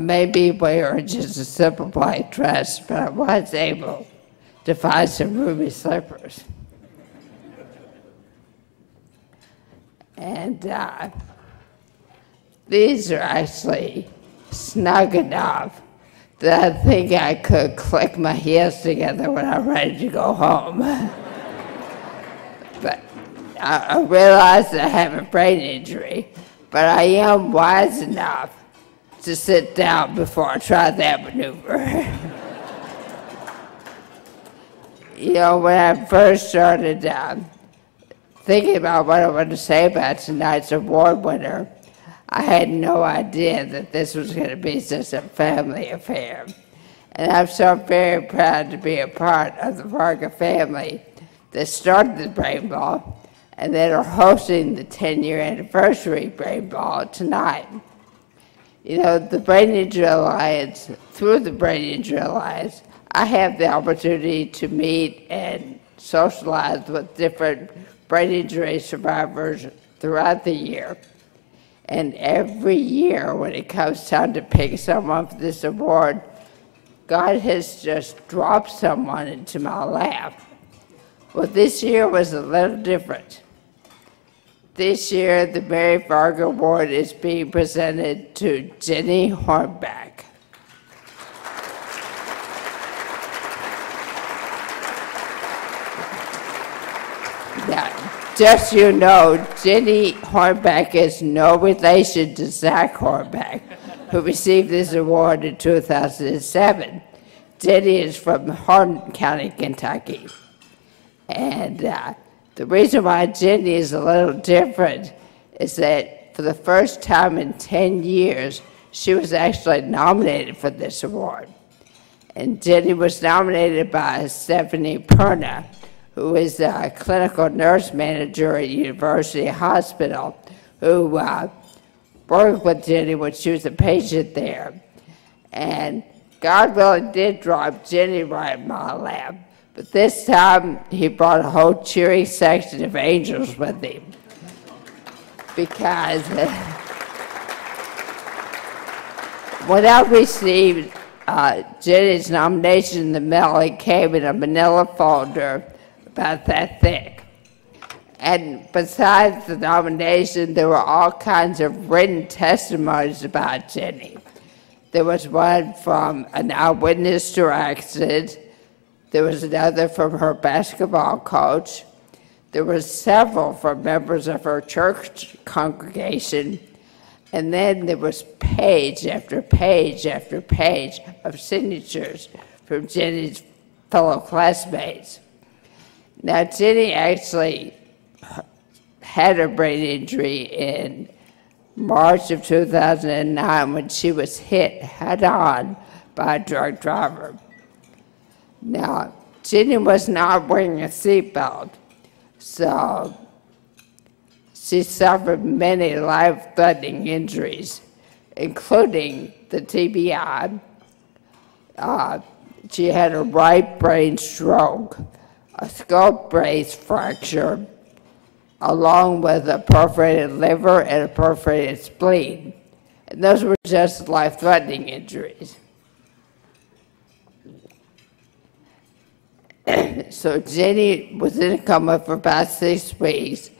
may be wearing just a simple black dress, but I was able to find some ruby slippers. And these are actually snug enough that I think I could click my heels together when I'm ready to go home. But I realize that I have a brain injury, but I am wise enough to sit down before I try that maneuver. You know, when I first started thinking about what I wanted to say about tonight's award winner, I had no idea that this was going to be such a family affair. And I'm so very proud to be a part of the Varga family that started the Brain Ball and that are hosting the 10-year anniversary Brain Ball tonight. You know, the Brain Injury Alliance, through the Brain Injury Alliance, I have the opportunity to meet and socialize with different brain injury survivors throughout the year. And every year, when it comes time to pick someone for this award, God has just dropped someone into my lap. Well, this year was a little different. This year, the Mary Varga Award is being presented to Jenny Hornbeck. Now, just so you know, Jenny Hornbeck is no relation to Zach Hornbeck, who received this award in 2007. Jenny is from Horn County, Kentucky. And the reason why Jenny is a little different is that for the first time in 10 years, she was actually nominated for this award. And Jenny was nominated by Stephanie Perna, who is a clinical nurse manager at University Hospital, who worked with Jenny when she was a patient there. And God really did drop Jenny right in my lap. But this time, he brought a whole cheering section of angels with him. Because when I received Jenny's nomination in the mail, it came in a manila folder about that thick. And besides the nomination, there were all kinds of written testimonies about Jenny. There was one from an eyewitness to her accident. There was another from her basketball coach. There were several from members of her church congregation. And then there was page after page after page of signatures from Jenny's fellow classmates. Now, Jenny actually had a brain injury in March of 2009 when she was hit head-on by a drunk driver. Now, Jenny was not wearing a seatbelt, so she suffered many life-threatening injuries, including the TBI. She had a right brain stroke, a skull brace fracture, along with a perforated liver and a perforated spleen. And those were just life-threatening injuries. So Jenny was in a coma for about 6 weeks,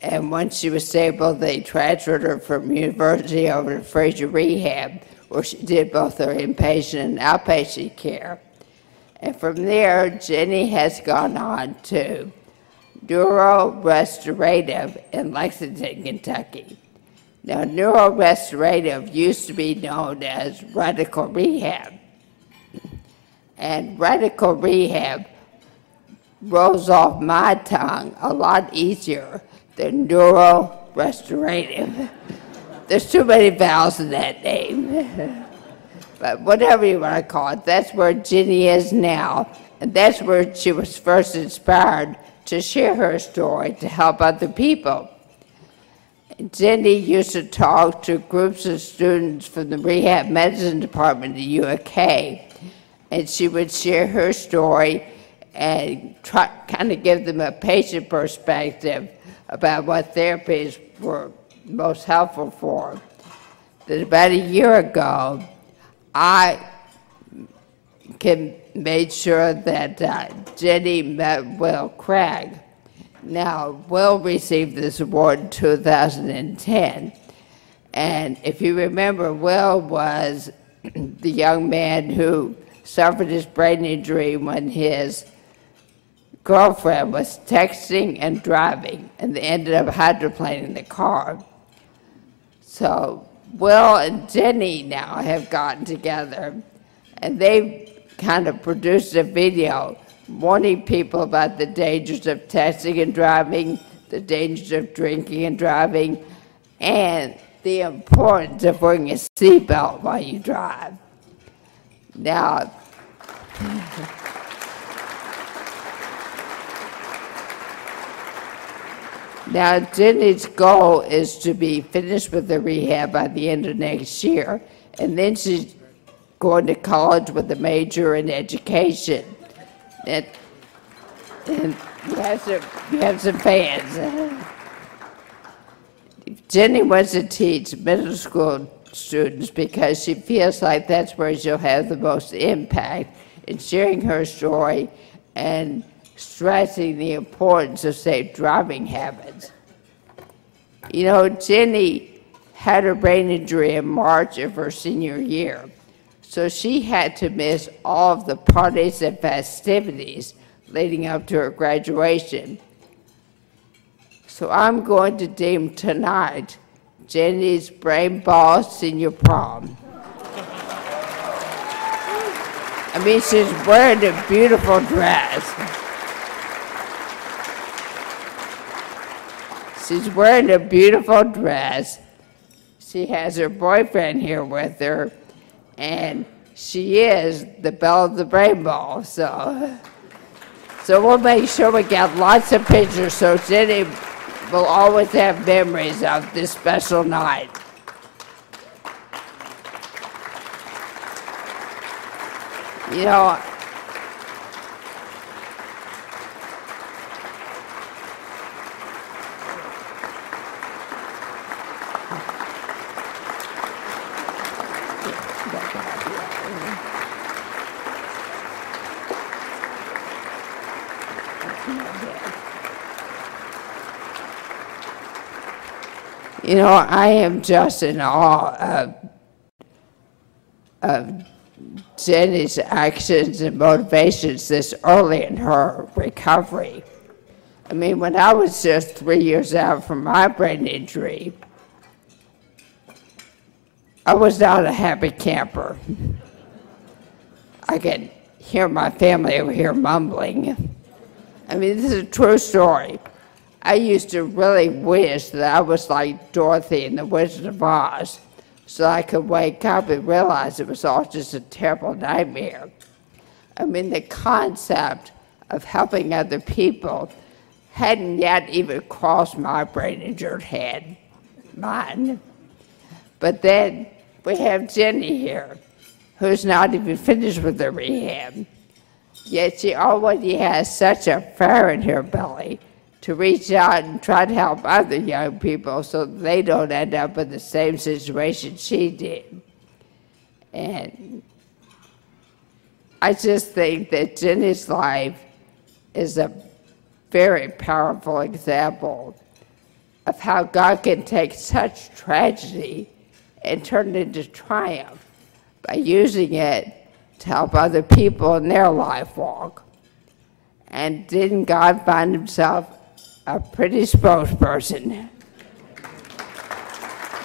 and once she was stable, they transferred her from university over to Fraser Rehab, where she did both her inpatient and outpatient care. And from there, Jenny has gone on to Neurorestorative in Lexington, Kentucky. Now, Neurorestorative used to be known as Radical Rehab. And Radical Rehab rolls off my tongue a lot easier than Neurorestorative. There's too many vowels in that name. But whatever you want to call it, that's where Jenny is now. And that's where she was first inspired to share her story to help other people. Jenny used to talk to groups of students from the rehab medicine department at UAK, and she would share her story and kind of give them a patient perspective about what therapies were most helpful for. that about a year ago, I made sure that Jenny met Will Craig. Now, Will received this award in 2010, and if you remember, Will was the young man who suffered his brain injury when his girlfriend was texting and driving, and they ended up hydroplaning the car. So Will and Jenny now have gotten together, and they've kind of produced a video warning people about the dangers of texting and driving, the dangers of drinking and driving, and the importance of wearing a seatbelt while you drive. Now, Jenny's goal is to be finished with the rehab by the end of next year, and then she's going to college with a major in education. And you have some fans. Jenny wants to teach middle school students because she feels like that's where she'll have the most impact in sharing her story and stressing the importance of safe driving habits. You know, Jenny had her brain injury in March of her senior year, so she had to miss all of the parties and festivities leading up to her graduation. So I'm going to deem tonight Jenny's Brain Ball Senior Prom. I mean, she's wearing a beautiful dress. She's wearing a beautiful dress. She has her boyfriend here with her, and she is the belle of the Brain Ball. So we'll make sure we get lots of pictures so Jenny will always have memories of this special night. You know, I am just in awe of Jenny's actions and motivations this early in her recovery. I mean, when I was just 3 years out from my brain injury, I was not a happy camper. I could hear my family over here mumbling. I mean, this is a true story. I used to really wish that I was like Dorothy in The Wizard of Oz, so I could wake up and realize it was all just a terrible nightmare. I mean, the concept of helping other people hadn't yet even crossed my brain-injured head, mine. But then we have Jenny here, who's not even finished with her rehab, yet she already has such a fire in her belly to reach out and try to help other young people so they don't end up in the same situation she did. And I just think that Jenny's life is a very powerful example of how God can take such tragedy and turn it into triumph by using it to help other people in their life walk. And didn't God find himself a pretty spokesperson?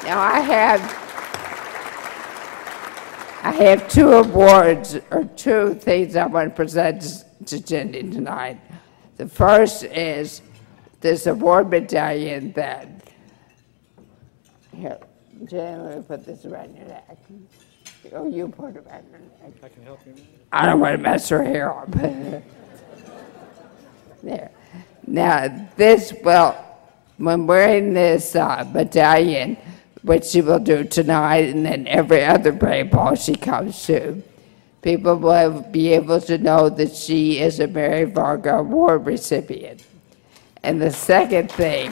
Now I have two awards, or two things I want to present to Jenny tonight. The first is this award medallion that, here, Jenny, let me put this around your neck. Oh, you put it around your neck. I can help you. I don't want to mess her hair up. There. Now, this, well, when wearing this medallion, which she will do tonight and then every other Brain Ball she comes to, people will be able to know that she is a Mary Varga Award recipient. And the second thing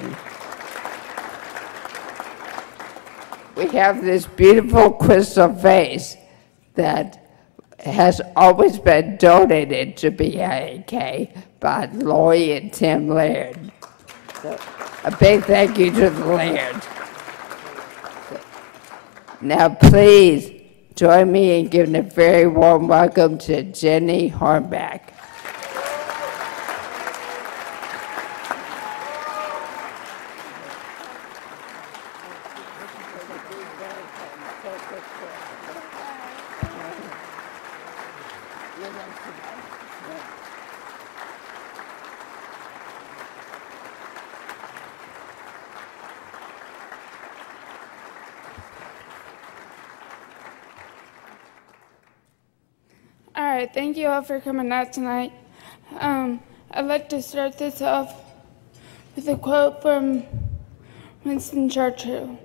we have this beautiful crystal vase that has always been donated to BIAK by Lori and Tim Laird. So, a big thank you to the Lairds. Now please join me in giving a very warm welcome to Jenny Hornbeck. All right, thank you all for coming out tonight. I'd like to start this off with a quote from Winston Churchill.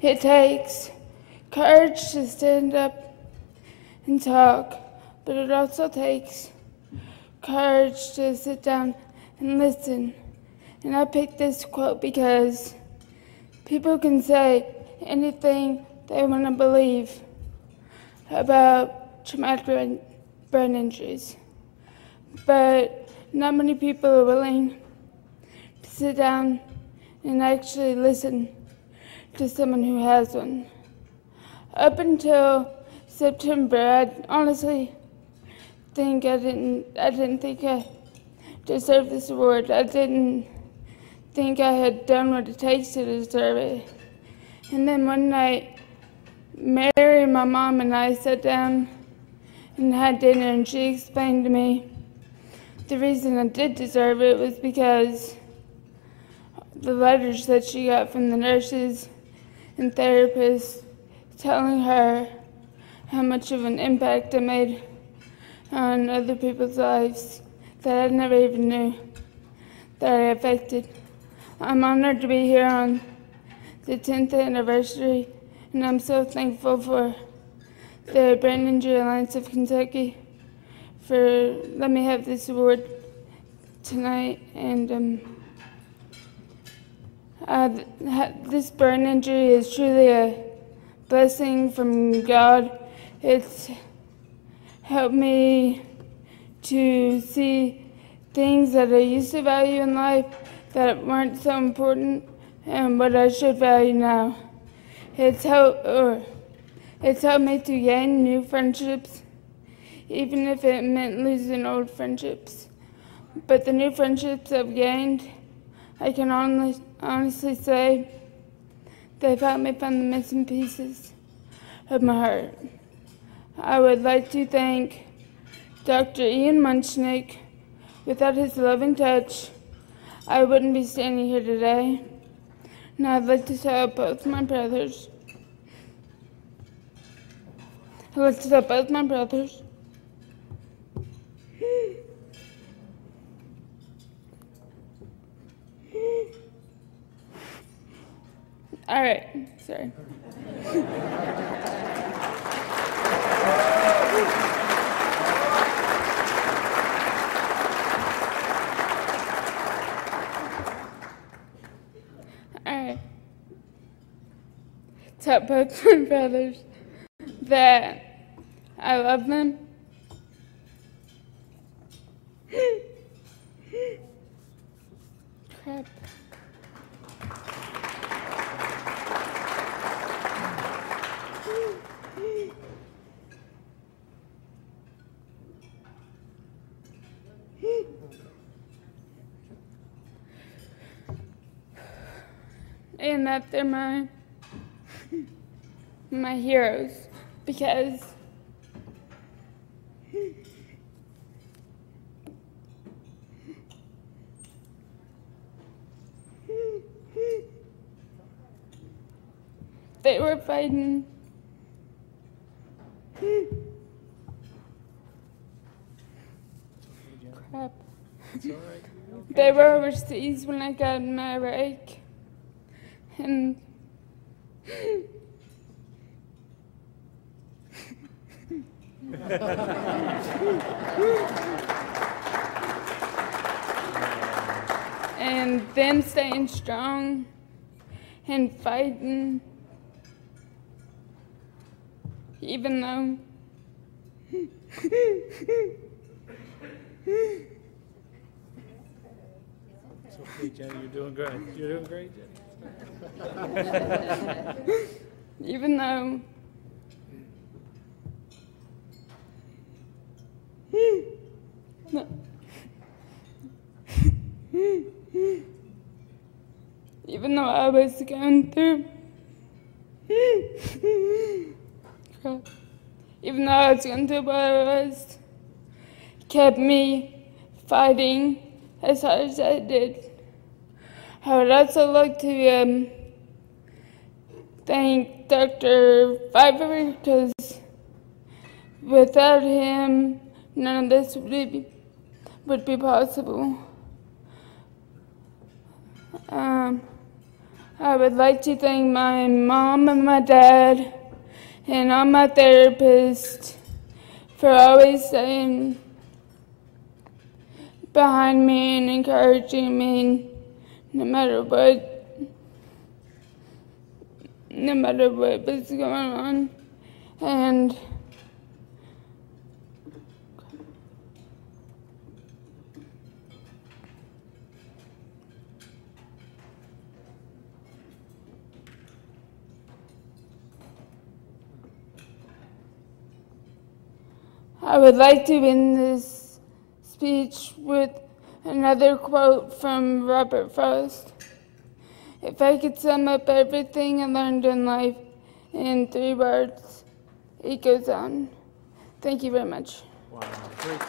It takes courage to stand up and talk, but it also takes courage to sit down and listen. And I picked this quote because people can say anything they want to believe about traumatic brain injuries, but not many people are willing to sit down and actually listen to someone who has one. Up until September, I honestly think I didn't think I deserved this award. I didn't think I had done what it takes to deserve it. And then one night, Mary, my mom, and I sat down and had dinner, and she explained to me the reason I did deserve it was because the letters that she got from the nurses and therapists telling her how much of an impact I made on other people's lives that I never even knew that I affected. I'm honored to be here on the 10th anniversary, and I'm so thankful for the Brain Injury Alliance of Kentucky for letting me have this award tonight. And this brain injury is truly a blessing from God. It's helped me to see things that I used to value in life that weren't so important and what I should value now. It's helped me to gain new friendships, even if it meant losing old friendships. But the new friendships I've gained, I can honestly say they've helped me find the missing pieces of my heart. I would like to thank Dr. Ian Munchnick. Without his loving touch, I wouldn't be standing here today. And I'd like to tell both my brothers. All right, sorry. All right. Tell both my brothers that I love them. Crap. And that they're my heroes, because they were fighting crap. They were overseas when I got in Iraq, and and them staying strong and fighting even though It's okay, Jenny, you're doing great. You're doing great, Jenny. even though no. Even though I was going through even though I was going through what I was, kept me fighting as hard as I did. I would also like to thank Dr. Pfeiffer, because without him, none of this would be possible. I would like to thank my mom and my dad and all my therapists for always staying behind me and encouraging me no matter what was going on. And I would like to end this speech with another quote from Robert Frost. If I could sum up everything I learned in life in 3 words, it goes on. Thank you very much. Wow, great.